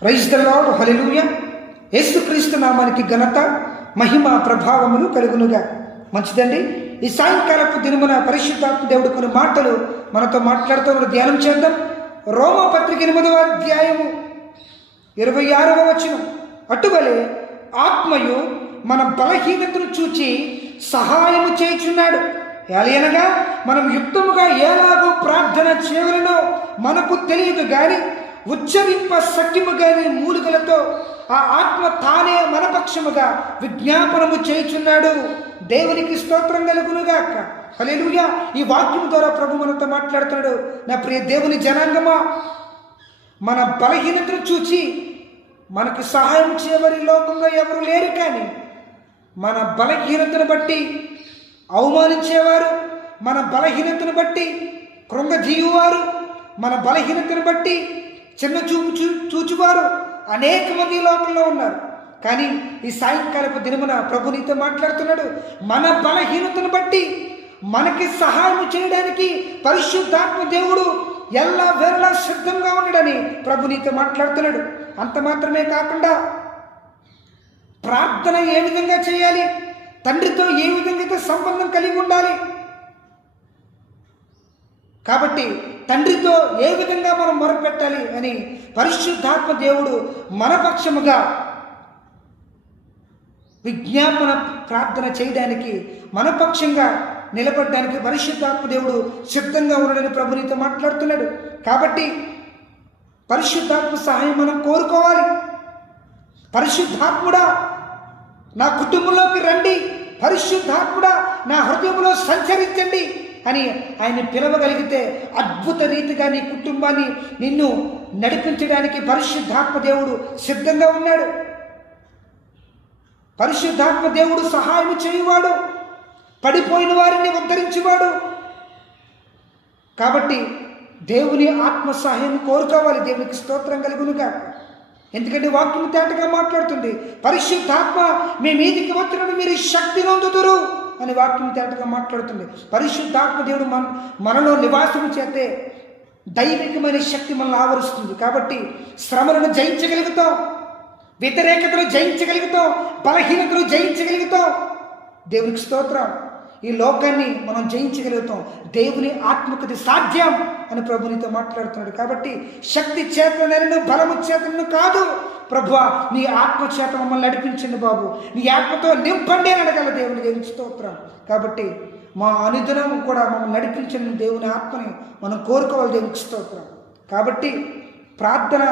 Praise the lord, హల్లెలూయా. యేసుక్రీస్తు నామానికి ఘనత, మహిమ, ప్రభావములు కలుగునుగా. మంచిదండి. ఈ సాయంకాలపు దినమున పరిశుద్ధాత్మ దేవుడు కొన్ని మాటలు మనతో మాట్లాడుతూ ధ్యానం చేద్దాం. రోమాపత్రిక 8వ అధ్యాయము 26వ వచనం. అటువలే ఆత్మయు మన బలహీనతను చూచి సహాయము చేయుచున్నాడు. ఎలయనగా మనం యుక్తముగా ఎలాగో ప్రార్థన చేయవలనో మనకు తెలియదు గాని ఉచ్చరింప సత్యము గాని మూలికలతో ఆ ఆత్మ తానే మనపక్షముగా విజ్ఞాపనము చేయుచున్నాడు. దేవునికి స్తోత్రం కలుగునుగాక. హల్లెలూయా. ఈ వాక్యం ద్వారా ప్రభు మనతో మాట్లాడుతున్నాడు. నా ప్రియ దేవుని జనాంగమా, మన బలహీనతను చూచి మనకు సహాయం చేయవరి లోకంలో ఎవరు లేరు. కానీ మన బలహీనతను బట్టి అవమానించేవారు, మన బలహీనతను బట్టి కృంగజీయువారు, మన బలహీనతను బట్టి చిన్న చూచువారు అనేక మంది లోకంలో ఉన్నారు. కానీ ఈ సాయంకాలపు దినమున ప్రభు నీతో మాట్లాడుతున్నాడు. మన బలహీనతను బట్టి మనకి సహాయం చేయడానికి పరిశుద్ధాత్మ దేవుడు ఎల్లా వేళలా సిద్ధంగా ఉన్నాడని ప్రభు నీతో మాట్లాడుతున్నాడు. అంత మాత్రమే కాకుండా ప్రార్థన ఏ విధంగా చేయాలి, తండ్రితో ఏ విధంగా అయితే సంబంధం కలిగి ఉండాలి, కాబట్టి తండ్రితో ఏ విధంగా మనం మొరపెట్టాలి అని పరిశుద్ధాత్మ దేవుడు మన పక్షముగా విజ్ఞాపన ప్రార్థన చేయడానికి, మన పక్షంగా నిలబడడానికి పరిశుద్ధాత్మ దేవుడు సిద్ధంగా ఉన్నాడని ప్రభు నీతో మాట్లాడుతున్నాడు. కాబట్టి పరిశుద్ధాత్మ సహాయం మనం కోరుకోవాలి. పరిశుద్ధాత్ముడా నా కుటుంబంలోకి రండి, పరిశుద్ధాత్ముడా నా హృదయంలో సంచరించండి అని ఆయన పిలవగలిగితే అద్భుత రీతిగా నీ కుటుంబాన్ని నిన్ను నడిపించడానికి పరిశుద్ధాత్మ దేవుడు సిద్ధంగా ఉన్నాడు. పరిశుద్ధాత్మ దేవుడు సహాయం చేయువాడు, పడిపోయిన వారిని ఉద్ధరించేవాడు. కాబట్టి దేవుని ఆత్మ సహాయం కోరుకోవాలి. దేవునికి స్తోత్రం కలుగునుగా. ఎందుకంటే వాక్యం తేటగా మాట్లాడుతుంది. పరిశుద్ధాత్మ మీ మీదికి వచ్చినప్పుడు మీరు శక్తి నొందుదురు అని వాక్యం తేటగా మాట్లాడుతుంది. పరిశుద్ధాత్మ దేవుడు మనలో నివాసము చేస్తే దైవికమైన శక్తి మనల్ని ఆవరిస్తుంది. కాబట్టి శ్రమలను జయించగలుగుతాం, వ్యతిరేకతను జయించగలుగుతాం, బలహీనతను జయించగలుగుతాం. దేవునికి స్తోత్రం. ఈ లోకాన్ని మనం జయించగలుగుతాం. దేవుని ఆత్మకది సాధ్యం అని ప్రభునితో మాట్లాడుతున్నాడు. కాబట్టి శక్తి చేతనను బలము చేతనను కాదు, ప్రభువా నీ ఆత్మ చేత మమ్మల్ని నడిపించండి బాబు, నీ ఆత్మతో నింపండి అని అడగల దేవుని స్తోత్రం. కాబట్టి మా అనుదినం కూడా మమ్మల్ని నడిపించండి దేవుని ఆత్మని మనం కోరుకోవాలి. దేవునికి స్తోత్రం. కాబట్టి ప్రార్థన